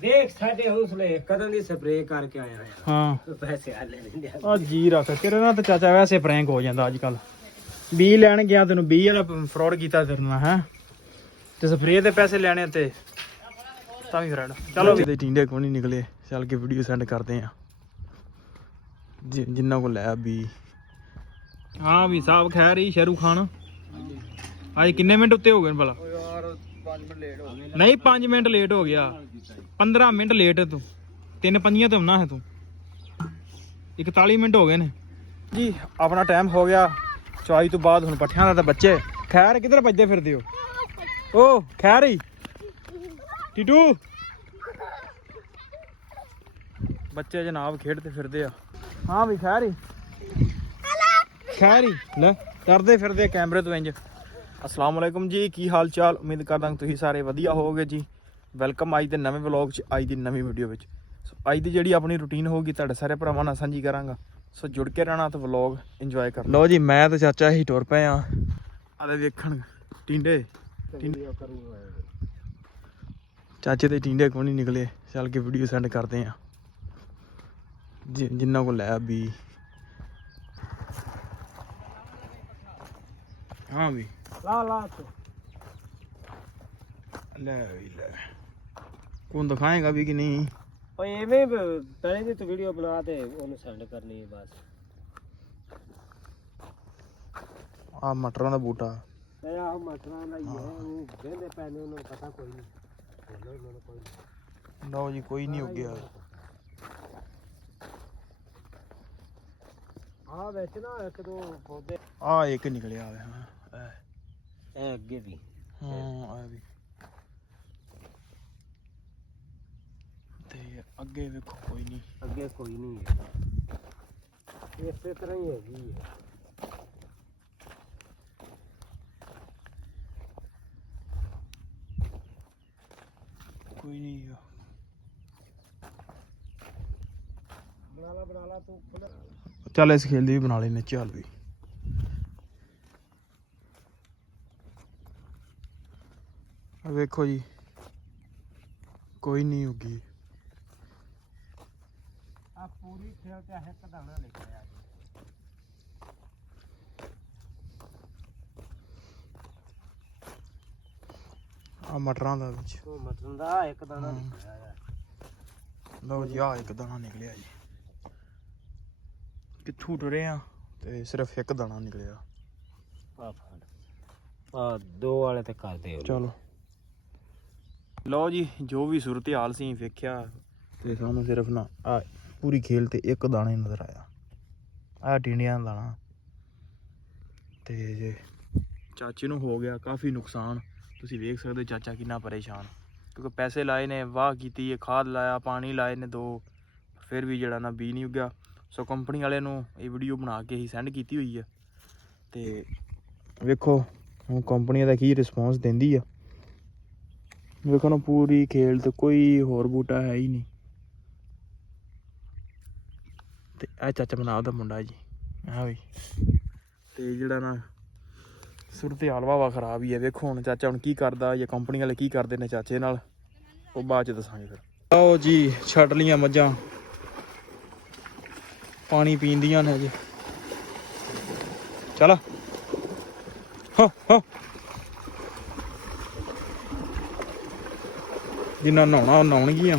ਦੇਖ ਸਾਡੇ ਹੌਸਲੇ ਕਦੋਂ ਦੀ ਸਪਰੇਅ ਕਰਕੇ ਆਇਆ ਆ ਹਾਂ ਪੈਸੇ ਹਾਲੇ ਨਹੀਂ ਲਿਆ ਆ ਜੀ ਰੱਖ ਤੇਰੇ ਨਾਲ ਤਾਂ ਚਾਚਾ ਵੈਸੇ ਪ੍ਰੈਂਕ ਹੋ ਜਾਂਦਾ ਅੱਜ ਕੱਲ ਬੀ ਲੈਣ ਗਿਆ ਤੈਨੂੰ ਬੀ ਵਾਲਾ ਫਰਾਡ ਕੀਤਾ ਤੇਰੇ ਨਾਲ ਹੈ ਤੇ ਸਪਰੇਅ ਦੇ ਪੈਸੇ ਲੈਣੇ ਤੇ ਤਾਂ ਵੀ ਫਰਾਡ ਚਲੋ ਤੇ ਟਿੰਡੇ ਕੋਈ ਨਹੀਂ ਨਿਕਲੇ ਚੱਲ ਕੇ ਵੀਡੀਓ ਸੈਂਡ ਕਰਦੇ ਆ ਜਿੰਨਾ ਕੋ ਲੈ ਬੀ ਹਾਂ ਵੀ ਸਾਹਿਬ ਖੈਰ ਹੀ ਸ਼ਾਹਰੁਖ ਖਾਨ ਅੱਜ ਕਿੰਨੇ ਮਿੰਟ ਉੱਤੇ ਹੋ ਗਏ ਭਲਾ ਯਾਰ 5 ਮਿੰਟ ਲੇਟ ਹੋ ਗਏ ਨਹੀਂ 5 ਮਿੰਟ ਲੇਟ ਹੋ ਗਿਆ 15 ਮਿੰਟ ਲੇਟ ਹੈ ਤੂੰ 3-5 ਤੇ ਹੁੰਨਾ ਹੈ ਤੂੰ 41 ਮਿੰਟ ਹੋ ਗਏ ਨੇ ਜੀ ਆਪਣਾ ਟਾਈਮ ਹੋ ਗਿਆ ਚਵਾਈ ਤੋਂ ਬਾਅਦ ਹੁਣ ਪੱਠਿਆਂ ਦਾ ਤਾਂ ਬੱਚੇ ਖੈਰ ਕਿੱਧਰ ਭੱਜਦੇ ਫਿਰਦੇ ਹੋ ਓ ਖੈਰ ਹੀ ਟੀਟੂ ਬੱਚੇ ਜਨਾਬ ਖੇਡਦੇ ਫਿਰਦੇ ਆ ਹਾਂ ਵੀ ਖੈਰ ਹੀ ਲੈ ਕਰਦੇ ਫਿਰਦੇ ਕੈਮਰੇ ਤੋਂ ਇੰਜ अस्सलाम वालेकुम जी की हाल चाल उम्मीद करदा तुसीं सारे वधिया होवोगे जी वेलकम अज दे नवें व्लॉग च अज दी नवीं वीडियो विच अज दी जिहड़ी अपनी रूटीन होगी तुहाडे सारे भरावां नाल सांझी करांगा सो जुड़ के रहना तो व्लॉग इंजॉय कर लो जी मैं तो चाचा ही टुर पे आले वेखण टिंडे चाचे दे टिंडे कोई नहीं निकले चल के वीडियो सेंड करते हैं जिन्ना को लै भी हाँ भी ला ले कौन दिखाएगा भी कि नहीं ओए एवें पहले दी तो वीडियो बना दे ओनु सेंड करनी है बस आ मटरां दा बूटा ए आ मटरां दा ही है वो वेंदे पैने उन्हें पता कोई नहीं बोलो इन्होंने कोई नहीं लो जी कोई नहीं हो गया हां वैसे ना एक दो पौधे आ एक निकले आवे हां ए अगे भी हां आ भी ते अगे देखो कोई नहीं अगे कोई नहीं है इस तरह ही होगी है कोई नहीं बना ला तू चल इस खेल दी भी बना लेने चल भी देखो जी कोई नहीं होगी आप पूरी खेल के है कदाना लेके आया आ मटरां दा विच तो मटन दा एक दाना निकलिया है लो जी आ एक दाना निकलिया जी कित्थों टुरे आ ते सिर्फ एक दाना निकलिया आ फड़ आ दो वाले ते कर दे चलो लो जी जो भी सूरत हाल सी वेख्या ते सानू सिर्फ ना आ पूरी खेल ते एक दाना ही नजर आया आ टिंडियां दा दाना ते जे चाचे नू हो गया काफ़ी नुकसान तुसीं वेख सकदे चाचा कितना परेशान क्योंकि पैसे लाए ने वाह कीती है खाद लाया पानी लाए ने दो फिर भी जड़ा ना बी नहीं उग्या सो कंपनी वाले नू ये वीडियो बना के ही सेंड की हुई है ते वेखो हुण कंपनी दा की रिस्पॉन्स देंदी है देखो ना पूरी खेल तो कोई होर बूटा है ही नहीं ते आ चाचा मनाब दा मुंडा जी हाँ भाई ते जेड़ा ना सूरत हाल वावा खराब ही है वेखो हुण चाचा हुण की करदा या कंपनी वाले की करदे ने चाचे नाल वो बाद च दसांगे फिर आओ जी छड्ड लियां मज्जां पानी पींदियां ने जी चल हाँ जिन्ना नहाना नहाउणगियां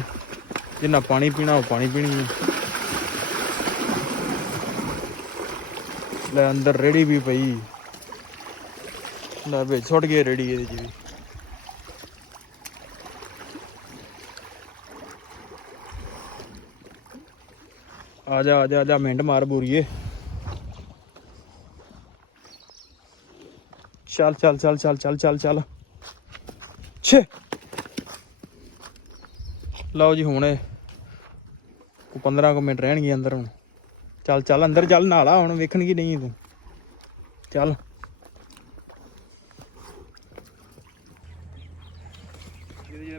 जिन्ना पानी पीना वो पानी पीणगियां ले अंदर रेड़ी भी पई ले बिच सुट गए रेड़ी एहदे च भी आजा मिंट मार बूरिए चल चल चल चल चल चल चल छे लो जी हुणे 15 मिनट रहणगे अंदर हुण चल चल अंदर चल नहाला हुण वेखणगी नहीं तू चल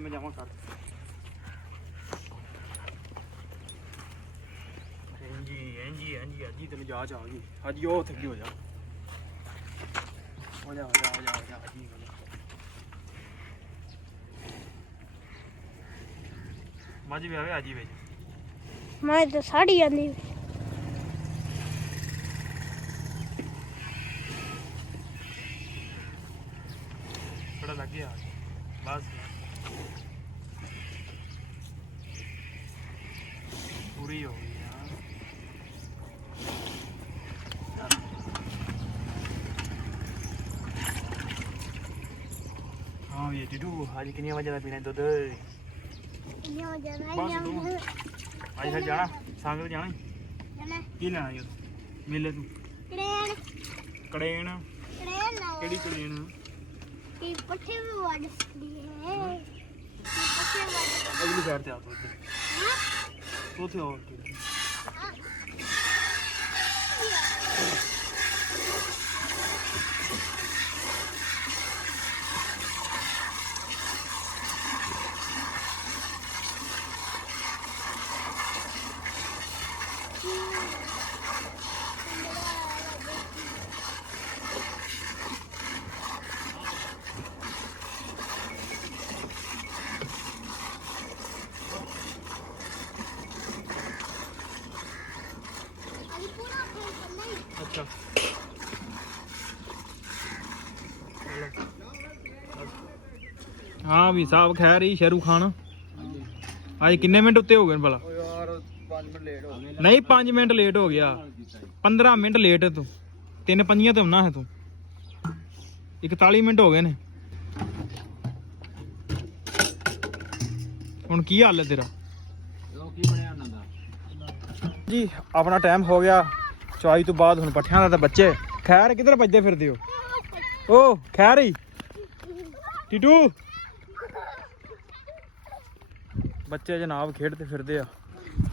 मैं जावां कर जी तेन जाच आ गई हाजी ओ थकी हो जा हाजी ਮੱਝ ਵੀ ਆਵੇ ਅੱਜ ਹੀ ਵੇਚ ਮੈਂ ਤਾਂ ਸਾੜੀ ਜਾਂਦੀ ਥੋੜਾ ਲੱਗ ਗਿਆ ਬਸ ਪੂਰੀ ਹੋ ਗਈ ਯਾਰ ਹਾਂ ਇਹ ਟਿੱਡੂ ਅੱਜ ਕਿੰਨੀਆਂ ਵਜੇ ਦਾ ਪੀਣਾ ਦੁੱਧ ਕਿੰਨਾ ਜਾਣਾ ਬਸ ਤੂੰ ਅੱਜ ਫਿਰ ਜਾਣਾ ਸੰਗ ਤੇ ਜਾਣਾ ਈ। ਜਾਣਾ ਕੀ ਲੈਣਾ ਯਾਰ ਮੇਲੇ ਤੂੰ ਟ੍ਰੇਨ ਕੜੇਣ ਟ੍ਰੇਨ ਨਾ ਕਿਹੜੀ ਕੜੇਣ ਕੀ ਪੱਠੇ ਵੀ ਵੱਢਦੀ ਹੈ ਕੀ ਪੱਠੇ ਵੱਢ ਅਗਲੀ ਸਾਈਡ ਤੇ ਆ ਤੂੰ ਉੱਧਰ ਹਾਂ ਉੱਥੇ ਹੋ ਅਲੀ ਪੂਰਾ ਫੇਰ ਚੱਲਣਾ ਹੀ ਅੱਛਾ ਹਾਂ ਵੀ ਸਾਹਿਬ ਖੈਰ ਰਹੀ ਸ਼ਾਹਰੁਖ ਖਾਨ ਅੱਜ ਕਿੰਨੇ ਮਿੰਟ ਉੱਤੇ ਹੋ ਗਏ ਨੇ ਭਲਾ ਯਾਰ 5 ਮਿੰਟ ਲੇਟ ਹੋ ਗਏ ਨਹੀਂ 5 ਮਿੰਟ ਲੇਟ ਹੋ ਗਿਆ 15 ਮਿੰਟ ਲੇਟ ਹੈ ਤੂੰ 3:05 ਤੇ ਹੁੰਨਾ ਹੈ ਤੂੰ 41 ਮਿੰਟ ਹੋ ਗਏ ਨੇ ਹੁਣ ਕੀ ਹਾਲ ਹੈ ਤੇਰਾ ਉਹ ਕੀ ਬਣਿਆ ਉਹਨਾਂ ਦਾ ਜੀ ਆਪਣਾ ਟਾਈਮ ਹੋ ਗਿਆ ਚੁਆਈ ਤੋਂ ਬਾਅਦ ਹੁਣ ਪੱਠਿਆਂ ਦਾ ਤਾਂ ਬੱਚੇ ਖੈਰ ਕਿੱਧਰ ਭੱਜਦੇ ਫਿਰਦੇ ਹੋ ਓ ਖੈਰ ਹੀ ਟੀਟੂ ਬੱਚੇ ਜਨਾਬ ਖੇਡਦੇ ਫਿਰਦੇ ਆ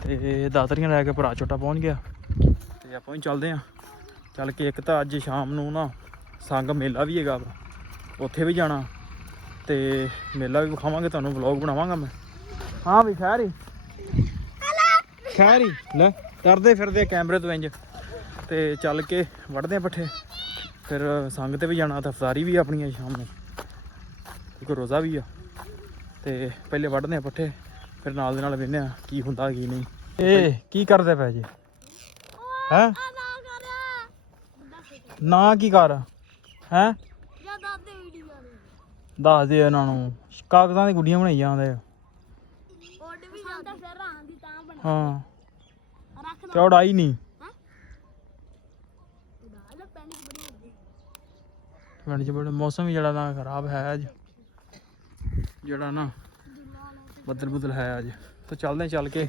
ਤੇ ਦਾਤਰੀਆਂ ਲੈ ਕੇ ਭਰਾ ਛੋਟਾ ਪਹੁੰਚ ਗਿਆ ਤੇ ਆਪਾਂ ਵੀ ਚੱਲਦੇ ਆ ਚੱਲ ਕੇ ਇੱਕ ਤਾਂ ਅੱਜ ਸ਼ਾਮ ਨੂੰ ਨਾ ਸੰਗ ਮੇਲਾ ਵੀ ਹੈਗਾ ਵਾ ਉੱਥੇ ਵੀ ਜਾਣਾ ਤੇ ਮੇਲਾ ਵੀ ਵਿਖਾਵਾਂਗੇ ਤੁਹਾਨੂੰ ਵਲੌਗ ਬਣਾਵਾਂਗਾ ਮੈਂ ਹਾਂ ਵੀ ਖੈਰ ਹੀ ਲੈ ਕਰਦੇ ਫਿਰਦੇ ਕੈਮਰੇ ਤੋਂ ਇੰਜ ਤੇ ਚੱਲ ਕੇ ਵੜਦੇ ਆ ਪੱਠੇ ਫਿਰ ਸੰਗ ਤੇ ਵੀ ਜਾਣਾ ਤਾਂ ਅਫਤਾਰੀ ਵੀ ਆਪਣੀ ਸ਼ਾਮ ਨੂੰ ਇੱਕ ਰੋਜ਼ਾ ਵੀ ਆ ਤੇ ਪਹਿਲੇ ਵੜਦੇ ਆ ਪੱਠੇ ਫਿਰ ਨਾਲ ਦੇ ਨਾਲ ਵੇਖਦੇ ਆ ਕੀ ਹੁੰਦਾ ਕੀ ਨਹੀਂ ਇਹ ਕੀ ਕਰਦੇ ਪਏ ਜੀ ਹੈ ਨਾ ਕੀ ਕਰ ਹੈ ਜਾਂ ਦਾਦੇ ਵੀਡੀਓ ਦੱਸ ਦੇ ਇਹਨਾਂ ਨੂੰ ਕਾਗਜ਼ਾਂ ਦੀ ਗੁੱਡੀਆਂ ਬਣਾਈ ਜਾਂਦੇ ਉੱਡ ਵੀ ਜਾਂਦਾ ਫਿਰ ਰਾਂ ਦੀ ਤਾਂ ਬਣਾ ਹਾਂ ਰੱਖ ਤੇ ਉਡਾਈ ਨਹੀਂ ਦਾਲ ਪੈਣੀ ਬੜੀ ਹੁੰਦੀ ਪਿੰਡ 'ਚ ਬੜਾ ਮੌਸਮ ਵੀ ਜਿਹੜਾ ਨਾ ਖਰਾਬ ਹੈ ਅੱਜ ਜਿਹੜਾ ਨਾ ਬੱਦਲ ਬੁੱਦਲ ਹੈ ਅੱਜ ਤਾਂ ਚੱਲਦੇ ਚੱਲ ਕੇ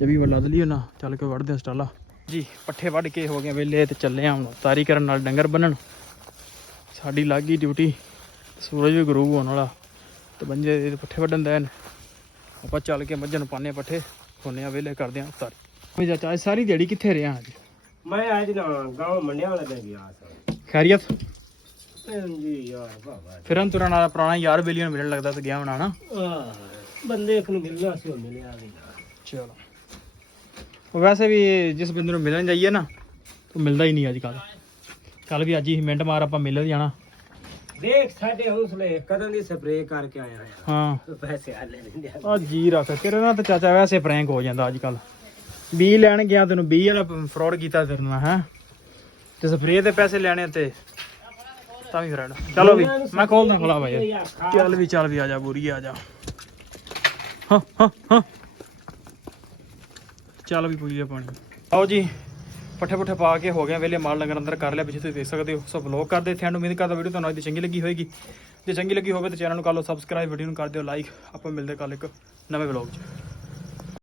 ਜਬੀ ਲੱਦ ਲਈ ਨਾ ਚੱਲ ਕੇ ਵੜਦੇ ਸਟਾਲਾ ਜੀ ਪੱਠੇ ਵੱਢ ਕੇ ਹੋ ਗਏ ਵੇਲੇ ਤੇ ਚੱਲੇ ਆ ਹੁਣ ਤਾਰੀ ਕਰਨ ਨਾਲ ਡੰਗਰ ਬੰਨਣ ਸਾਡੀ ਲੱਗ ਗਈ ਡਿਊਟੀ ਸੂਰਜ ਵੀ ਗਰੂਬ ਹੋਣ ਵਾਲਾ ਤੇ ਬੰਜੇ ਦੇ ਪੱਠੇ ਵੱਢਣ ਦੇ ਆਪਾਂ ਚੱਲ ਕੇ ਮੱਝਾਂ ਨੂੰ ਪਾਣੇ ਪੱਠੇ ਖੋਨੇ ਆ ਵੇਲੇ ਕਰਦੇ ਆ ਤਾਰੀ ਵੀ ਚਾਚਾ ਸਾਰੀ ਦਿਹਾੜੀ ਕਿੱਥੇ ਰਿਹਾ ਅੱਜ ਮੈਂ ਅੱਜ ਨਾ ਗਾਉਂ ਮੰਡਿਆਂ ਵਾਲੇ ਦੇ ਗਿਆ ਸੀ ਖੈਰੀਅਤ ਜੀ ਯਾਰ ਬਾਬਾ ਫਿਰਨ ਤੁਰਨ ਵਾਲਾ ਪੁਰਾਣਾ ਯਾਰ ਬੇਲੀਆਂ ਨੂੰ ਮਿਲਣ ਲੱਗਦਾ ਤੇ ਗਿਆ ਹੋਣਾ ਨਾ ਬੰਦੇ ਇੱਕ ਨੂੰ ਮਿਲਣਾ ਸੀ ਉਹ ਮਿਲਿਆ ਵੀ ਨਾ ਚਲੋ ਉਹ ਵੈਸੇ ਵੀ ਜਿਸ ਬੰਦੇ ਨੂੰ ਮਿਲਣ ਜਾਈਏ ਨਾ ਉਹ ਮਿਲਦਾ ਹੀ ਨਹੀਂ ਅੱਜ ਕੱਲ ਚੱਲ ਵੀ ਅੱਜ ਹੀ ਮਿੰਟ ਮਾਰ ਆਪਾਂ ਮਿਲ ਜਾਣਾ ਦੇਖ ਸਾਡੇ ਹੌਸਲੇ ਕਦੋਂ ਦੀ ਸਪਰੇਅ ਕਰਕੇ ਆਇਆ ਆ ਹਾਂ ਪੈਸੇ ਆਲੇ ਨਹੀਂ ਦਿਆ ਆ ਜੀ ਰੱਖ ਤੇਰੇ ਨਾਲ ਤਾਂ ਚਾਚਾ ਵੈਸੇ ਫਰੈਂਕ ਹੋ ਜਾਂਦਾ ਅੱਜ ਕੱਲ ਬੀ ਲੈਣ ਗਿਆ ਤੈਨੂੰ ਬੀ ਵਾਲਾ ਫਰਾਡ ਕੀਤਾ ਤੇਰੇ ਨਾਲ ਹੈ ਤੇ ਸਪਰੇਅ ਦੇ ਪੈਸੇ ਲੈਣੇ ਤੇ ਤਾਂ ਵੀ ਫਰਾਡ ਚਲੋ ਵੀ ਮੈਂ ਖੋਲਦਾ ਖੋਲਾ ਭਾਈ ਚੱਲ ਵੀ ਆ ਜਾ ਬੁਰੀ ਆ ਜਾ ਹਾਂ ਹਾਂ ਹਾਂ ਚੱਲ ਵੀ ਪੂਰੀ ਪਾਣੀ ਆਓ ਜੀ ਪੱਠੇ ਪੁੱਠੇ ਪਾ ਕੇ ਹੋ ਗਿਆ ਵੇਲੇ ਮਾਲ ਲੰਗਰ ਅੰਦਰ ਕਰ ਲਿਆ ਪਿੱਛੇ ਤੁਸੀਂ ਦੇਖ ਸਕਦੇ ਹੋ ਸੋ ਵਲੌਗ ਕਰਦੇ ਇੱਥੇ ਐਂਡ ਉਮੀਦ ਕਰਦਾ ਵੀਡੀਓ ਤੁਹਾਨੂੰ ਅੱਜ ਦੀ ਚੰਗੀ ਲੱਗੀ ਹੋਏਗੀ ਜੇ ਚੰਗੀ ਲੱਗੀ ਹੋਵੇ ਤਾਂ ਚੈਨਲ ਨੂੰ ਕਰ ਲਓ ਸਬਸਕ੍ਰਾਈਬ ਵੀਡੀਓ ਨੂੰ ਕਰ ਦਿਓ ਲਾਈਕ ਆਪਾਂ ਮਿਲਦੇ ਕੱਲ ਇੱਕ ਨਵੇਂ ਵਲੌਗ 'ਚ